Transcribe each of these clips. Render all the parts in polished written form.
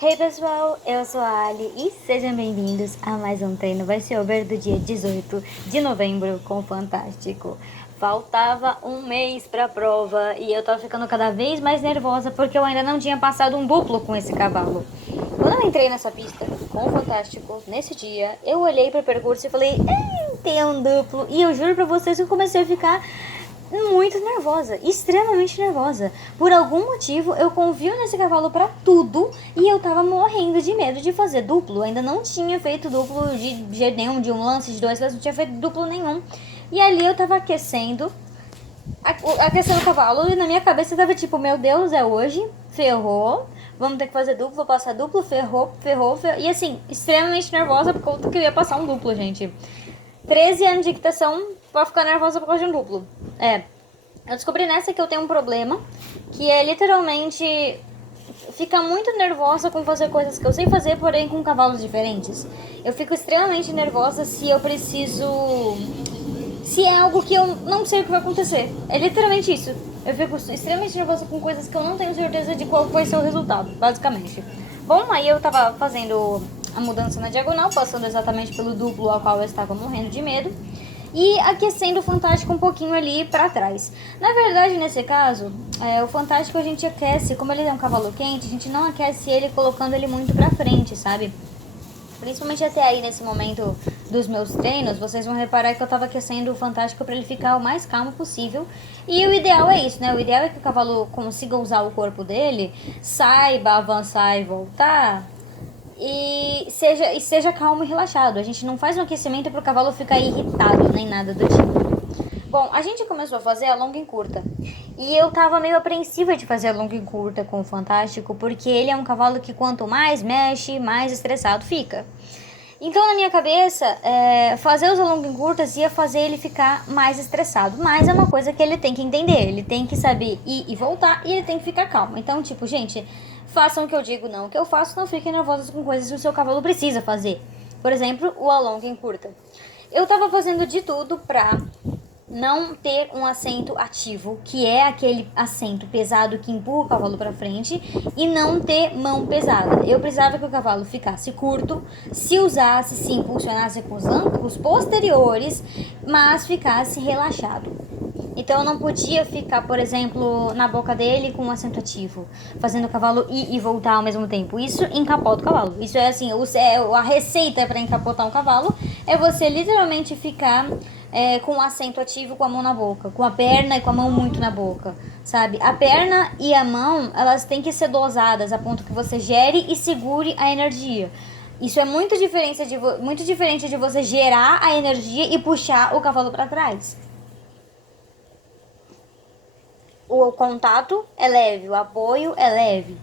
Hey pessoal, eu sou a Ali e sejam bem-vindos a mais um treino voiceover do dia 18 de novembro com o Fantástico. Faltava um mês pra prova e eu tava ficando cada vez mais nervosa porque eu ainda não tinha passado um duplo com esse cavalo. Quando eu entrei nessa pista com o Fantástico, nesse dia, eu olhei pro percurso e falei, tem um duplo, e eu juro pra vocês que eu comecei a ficar muito nervosa, extremamente nervosa. Por algum motivo, eu confio nesse cavalo pra tudo e eu tava morrendo de medo de fazer duplo. Eu ainda não tinha feito duplo de jeito nenhum, de um lance, de dois lances, não tinha feito duplo nenhum. E ali eu tava aquecendo o cavalo e na minha cabeça tava tipo, meu Deus, é hoje, ferrou. Vamos ter que fazer duplo, vou passar duplo, ferrou. E assim, extremamente nervosa por conta que eu ia passar um duplo, gente. 13 anos de equitação pra ficar nervosa por causa de um duplo. Eu descobri nessa que eu tenho um problema, que é literalmente ficar muito nervosa com fazer coisas que eu sei fazer, porém com cavalos diferentes. Eu fico extremamente nervosa se eu preciso... Se é algo que eu não sei o que vai acontecer. É literalmente isso. Eu fico extremamente nervosa com coisas que eu não tenho certeza de qual vai ser o resultado, basicamente. Bom, aí eu tava fazendo a mudança na diagonal, passando exatamente pelo duplo ao qual eu estava morrendo de medo. E aquecendo o Fantástico um pouquinho ali pra trás. Na verdade, nesse caso, o Fantástico a gente aquece, como ele é um cavalo quente, a gente não aquece ele colocando ele muito pra frente, sabe? Principalmente até aí nesse momento dos meus treinos, vocês vão reparar que eu tava aquecendo o Fantástico pra ele ficar o mais calmo possível. E o ideal é isso, né? O ideal é que o cavalo consiga usar o corpo dele, saiba avançar e voltar... E seja calmo e relaxado. A gente não faz um aquecimento pro cavalo ficar irritado, nem nada do tipo. Bom, a gente começou a fazer a longa e curta. E eu tava meio apreensiva de fazer a longa e curta com o Fantástico, porque ele é um cavalo que quanto mais mexe, mais estressado fica. Então, na minha cabeça, fazer os alongos curtas ia fazer ele ficar mais estressado. Mas é uma coisa que ele tem que entender. Ele tem que saber ir e voltar e ele tem que ficar calmo. Então, tipo, gente, façam o que eu digo, não o que eu faço. Não fiquem nervosos com coisas que o seu cavalo precisa fazer. Por exemplo, o alonga em curta. Eu tava fazendo de tudo pra não ter um assento ativo, que é aquele assento pesado que empurra o cavalo para frente, e não ter mão pesada. Eu precisava que o cavalo ficasse curto, se usasse, se impulsionasse com os ângulos posteriores, mas ficasse relaxado. Então eu não podia ficar, por exemplo, na boca dele com um assento ativo, fazendo o cavalo ir e voltar ao mesmo tempo. Isso encapota o cavalo. Isso é assim, a receita para encapotar um cavalo é você literalmente ficar com o assento ativo com a mão na boca, com a perna e com a mão muito na boca, sabe? A perna e a mão, elas têm que ser dosadas a ponto que você gere e segure a energia. Isso é muito diferente de você gerar a energia e puxar o cavalo para trás. O contato é leve, o apoio é leve.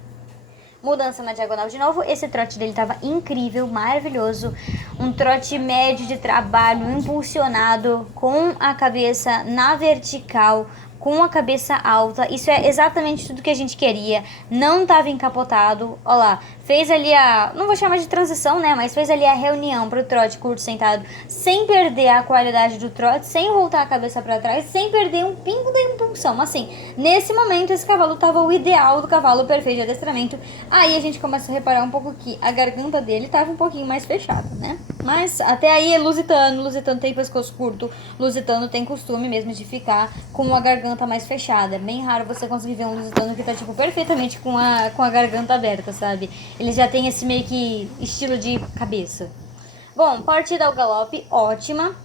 Mudança na diagonal de novo. Esse trote dele tava incrível, maravilhoso. Um trote médio de trabalho, impulsionado, com a cabeça na vertical, com a cabeça alta. Isso é exatamente tudo que a gente queria. Não tava encapotado. Olha lá, fez ali não vou chamar de transição, né? Mas fez ali a reunião pro trote curto sentado, sem perder a qualidade do trote, sem voltar a cabeça para trás, sem perder um pingo da impulsão. Assim, nesse momento esse cavalo tava o ideal do cavalo perfeito de adestramento. Aí a gente começa a reparar um pouco que a garganta dele tava um pouquinho mais fechada, né? Mas até aí é lusitano tem pescoço curto, lusitano tem costume mesmo de ficar com a garganta mais fechada. É bem raro você conseguir ver um lusitano que tá tipo perfeitamente com a garganta aberta, sabe? Ele já tem esse meio que estilo de cabeça. Bom, partida ao galope, ótima.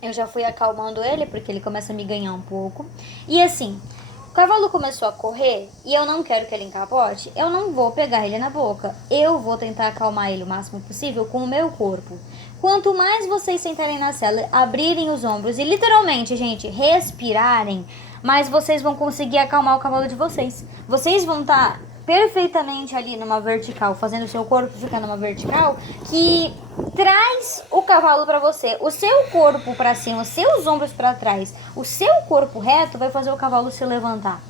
Eu já fui acalmando ele porque ele começa a me ganhar um pouco. E assim, o cavalo começou a correr e eu não quero que ele encapote, eu não vou pegar ele na boca. Eu vou tentar acalmar ele o máximo possível com o meu corpo. Quanto mais vocês sentarem na sela, abrirem os ombros e literalmente, gente, respirarem, mais vocês vão conseguir acalmar o cavalo de vocês. Vocês vão estar perfeitamente ali numa vertical, fazendo o seu corpo ficar numa vertical, que traz o cavalo para você. O seu corpo para cima, os seus ombros para trás, o seu corpo reto vai fazer o cavalo se levantar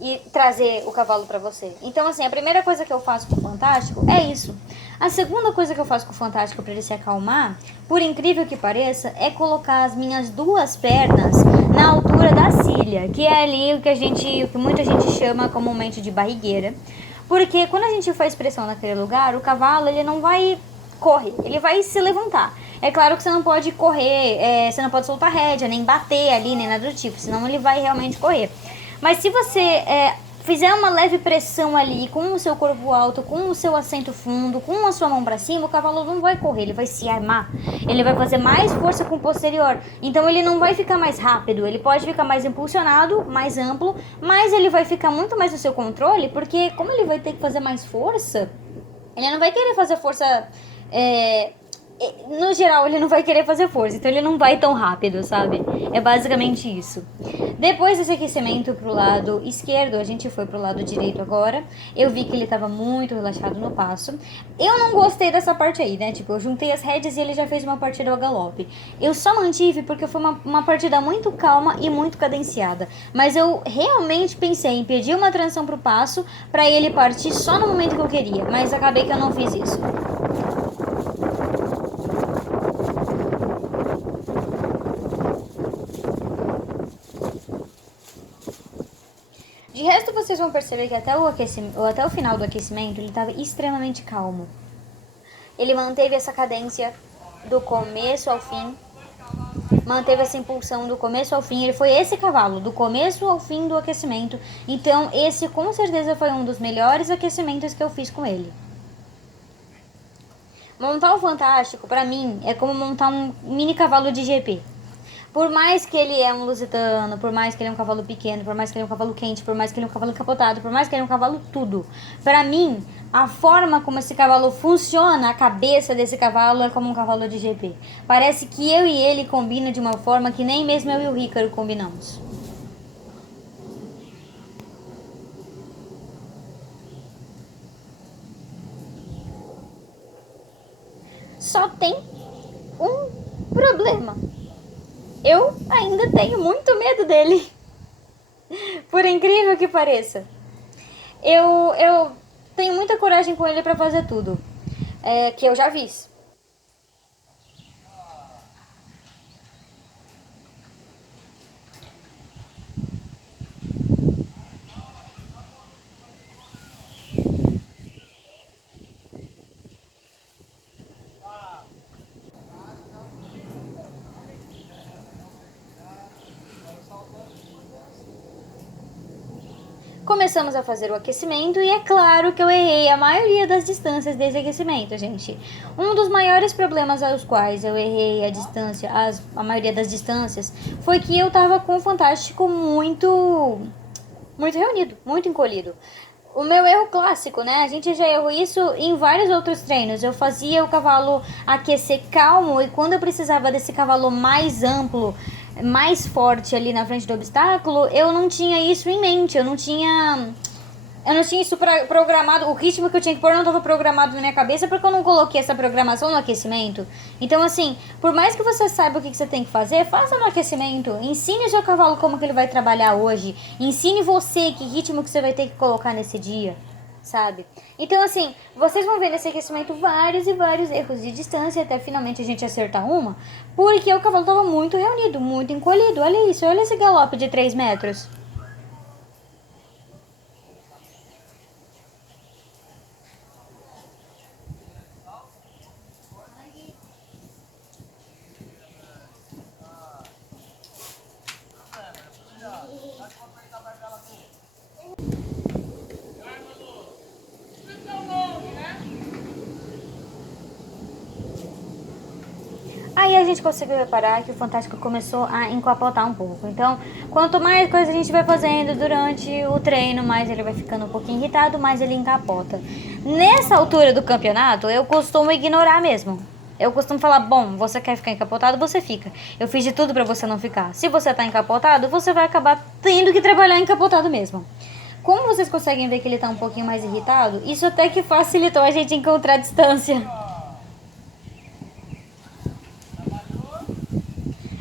e trazer o cavalo para você. Então, assim, a primeira coisa que eu faço com o Fantástico é isso. A segunda coisa que eu faço com o Fantástico para ele se acalmar, por incrível que pareça, é colocar as minhas duas pernas na altura da cilha, que é ali o que muita gente chama comumente de barrigueira. Porque quando a gente faz pressão naquele lugar, o cavalo ele não vai correr, ele vai se levantar. É claro que você não pode correr, você não pode soltar rédea, nem bater ali, nem nada do tipo, senão ele vai realmente correr. Mas se você fizer uma leve pressão ali com o seu corpo alto, com o seu assento fundo, com a sua mão para cima, o cavalo não vai correr, ele vai se armar. Ele vai fazer mais força com o posterior. Então ele não vai ficar mais rápido, ele pode ficar mais impulsionado, mais amplo, mas ele vai ficar muito mais no seu controle, porque como ele vai ter que fazer mais força, ele não vai querer fazer força. No geral, ele não vai querer fazer força, então ele não vai tão rápido, sabe? É basicamente isso. Depois desse aquecimento pro lado esquerdo, a gente foi pro lado direito agora. Eu vi que ele tava muito relaxado no passo. Eu não gostei dessa parte aí, né? Tipo, eu juntei as rédeas e ele já fez uma partida ao galope. Eu só mantive porque foi uma partida muito calma e muito cadenciada. Mas eu realmente pensei em pedir uma transição pro passo pra ele partir só no momento que eu queria. Mas acabei que eu não fiz isso. De resto, vocês vão perceber que até o final do aquecimento, ele estava extremamente calmo. Ele manteve essa cadência do começo ao fim, manteve essa impulsão do começo ao fim. Ele foi esse cavalo, do começo ao fim do aquecimento. Então, esse com certeza foi um dos melhores aquecimentos que eu fiz com ele. Montar um Fantástico, pra mim, é como montar um mini cavalo de GP. Por mais que ele é um lusitano, por mais que ele é um cavalo pequeno, por mais que ele é um cavalo quente, por mais que ele é um cavalo encapotado, por mais que ele é um cavalo tudo. Pra mim, a forma como esse cavalo funciona, a cabeça desse cavalo é como um cavalo de GP. Parece que eu e ele combinam de uma forma que nem mesmo eu e o Ricardo combinamos. Só tem um problema. Eu ainda tenho muito medo dele. Por incrível que pareça. Eu tenho muita coragem com ele pra fazer tudo. Que eu já fiz. Começamos a fazer o aquecimento e é claro que eu errei a maioria das distâncias desse aquecimento, gente. Um dos maiores problemas aos quais eu errei a distância, a maioria das distâncias, foi que eu tava com o Fantástico muito reunido, muito encolhido. O meu erro clássico, né? A gente já errou isso em vários outros treinos. Eu fazia o cavalo aquecer calmo e quando eu precisava desse cavalo mais amplo, mais forte ali na frente do obstáculo, eu não tinha isso em mente. Eu não tinha isso programado. O ritmo que eu tinha que pôr não estava programado na minha cabeça porque eu não coloquei essa programação no aquecimento. Então, assim, por mais que você saiba o que você tem que fazer, faça no aquecimento. Ensine o seu cavalo como que ele vai trabalhar hoje. Ensine você que ritmo que você vai ter que colocar nesse dia, sabe? Então, assim, vocês vão ver nesse aquecimento vários e vários erros de distância até finalmente a gente acertar uma, porque o cavalo estava muito reunido, muito encolhido. Olha isso, olha esse galope de 3 metros. Aí a gente conseguiu reparar que o Fantástico começou a encapotar um pouco. Então, quanto mais coisa a gente vai fazendo durante o treino, mais ele vai ficando um pouquinho irritado, mais ele encapota. Nessa altura do campeonato, eu costumo ignorar mesmo. Eu costumo falar, bom, você quer ficar encapotado, você fica. Eu fiz de tudo pra você não ficar. Se você tá encapotado, você vai acabar tendo que trabalhar encapotado mesmo. Como vocês conseguem ver que ele tá um pouquinho mais irritado, isso até que facilitou a gente encontrar a distância.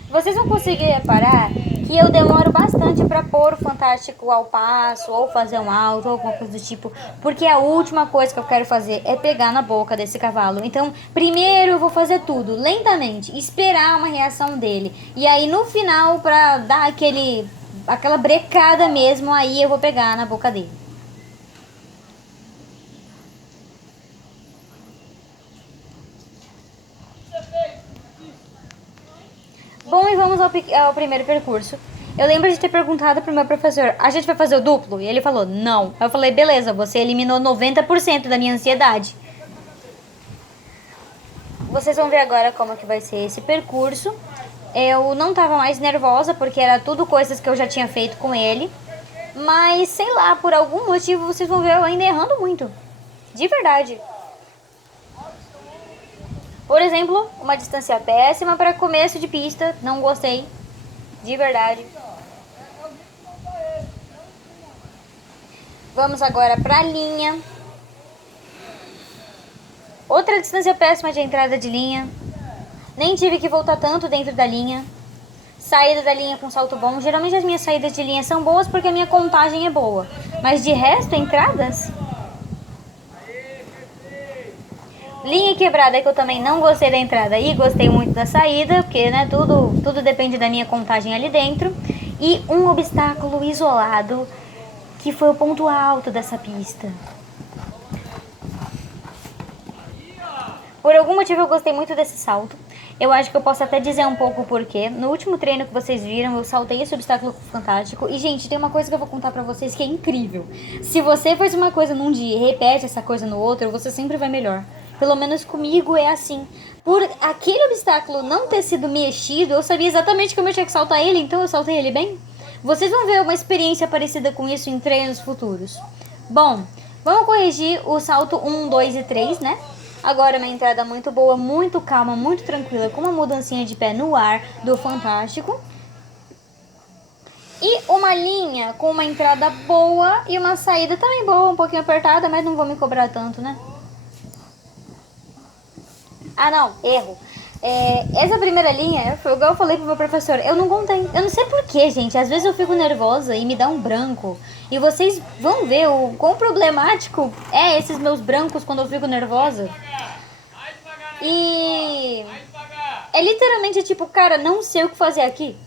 Vocês vão conseguir reparar que eu demoro bastante para pôr o Fantástico ao passo, ou fazer um alto, ou alguma coisa do tipo, porque a última coisa que eu quero fazer é pegar na boca desse cavalo. Então, primeiro eu vou fazer tudo lentamente, esperar uma reação dele. E aí no final, para dar aquela brecada mesmo, aí eu vou pegar na boca dele. Bom, e vamos ao primeiro percurso. Eu lembro de ter perguntado pro meu professor, a gente vai fazer o duplo? E ele falou, não. Eu falei, beleza, você eliminou 90% da minha ansiedade. Vocês vão ver agora como que vai ser esse percurso. Eu não tava mais nervosa, porque era tudo coisas que eu já tinha feito com ele. Mas, sei lá, por algum motivo vocês vão ver eu ainda errando muito. De verdade. Por exemplo, uma distância péssima para começo de pista. Não gostei. De verdade. Vamos agora para a linha. Outra distância péssima de entrada de linha. Nem tive que voltar tanto dentro da linha. Saída da linha com salto bom. Geralmente as minhas saídas de linha são boas porque a minha contagem é boa. Mas de resto, entradas... Linha quebrada, que eu também não gostei da entrada e gostei muito da saída, porque né, tudo depende da minha contagem ali dentro. E um obstáculo isolado, que foi o ponto alto dessa pista. Por algum motivo eu gostei muito desse salto. Eu acho que eu posso até dizer um pouco o porquê. No último treino que vocês viram, eu saltei esse obstáculo fantástico. E, gente, tem uma coisa que eu vou contar pra vocês que é incrível. Se você faz uma coisa num dia e repete essa coisa no outro, você sempre vai melhor. Pelo menos comigo é assim. Por aquele obstáculo não ter sido mexido, eu sabia exatamente como eu tinha que saltar ele, então eu saltei ele bem. Vocês vão ver uma experiência parecida com isso em treinos futuros. Bom, vamos corrigir o salto 1, 2 e 3, né? Agora uma entrada muito boa, muito calma, muito tranquila, com uma mudancinha de pé no ar do Fantástico. E uma linha com uma entrada boa e uma saída também boa, um pouquinho apertada, mas não vou me cobrar tanto, né? Ah, não, erro. Essa primeira linha, foi igual eu falei pro meu professor, eu não contei. Eu não sei porquê, gente. Às vezes eu fico nervosa e me dá um branco. E vocês vão ver o quão problemático é esses meus brancos quando eu fico nervosa. E é literalmente tipo, cara, não sei o que fazer aqui.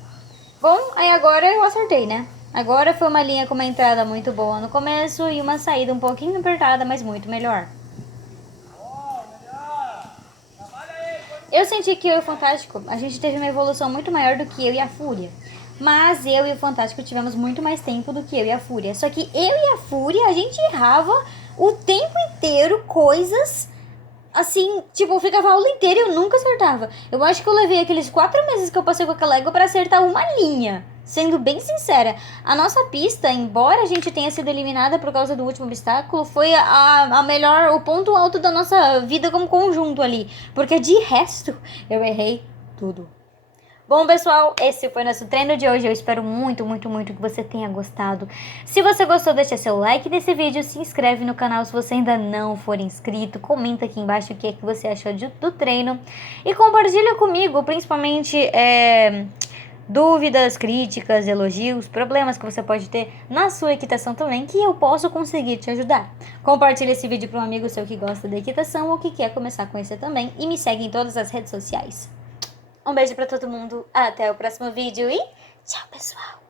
Bom, aí agora eu acertei, né? Agora foi uma linha com uma entrada muito boa no começo e uma saída um pouquinho apertada, mas muito melhor. Eu senti que eu e o Fantástico, a gente teve uma evolução muito maior do que eu e a Fúria. Mas eu e o Fantástico tivemos muito mais tempo do que eu e a Fúria. Só que eu e a Fúria, a gente errava o tempo inteiro coisas assim, tipo, eu ficava a aula inteira e eu nunca acertava. Eu acho que eu levei aqueles 4 meses que eu passei com aquela égua pra acertar uma linha. Sendo bem sincera, a nossa pista, embora a gente tenha sido eliminada por causa do último obstáculo, foi a melhor, o ponto alto da nossa vida como conjunto ali. Porque de resto, eu errei tudo. Bom, pessoal, esse foi nosso treino de hoje. Eu espero muito, muito, muito que você tenha gostado. Se você gostou, deixa seu like nesse vídeo, se inscreve no canal se você ainda não for inscrito, comenta aqui embaixo o que é que você achou do treino e compartilha comigo, principalmente dúvidas, críticas, elogios, problemas que você pode ter na sua equitação também, que eu posso conseguir te ajudar. Compartilha esse vídeo para um amigo seu que gosta da equitação ou que quer começar a conhecer também e me segue em todas as redes sociais. Um beijo pra todo mundo, até o próximo vídeo e tchau, pessoal!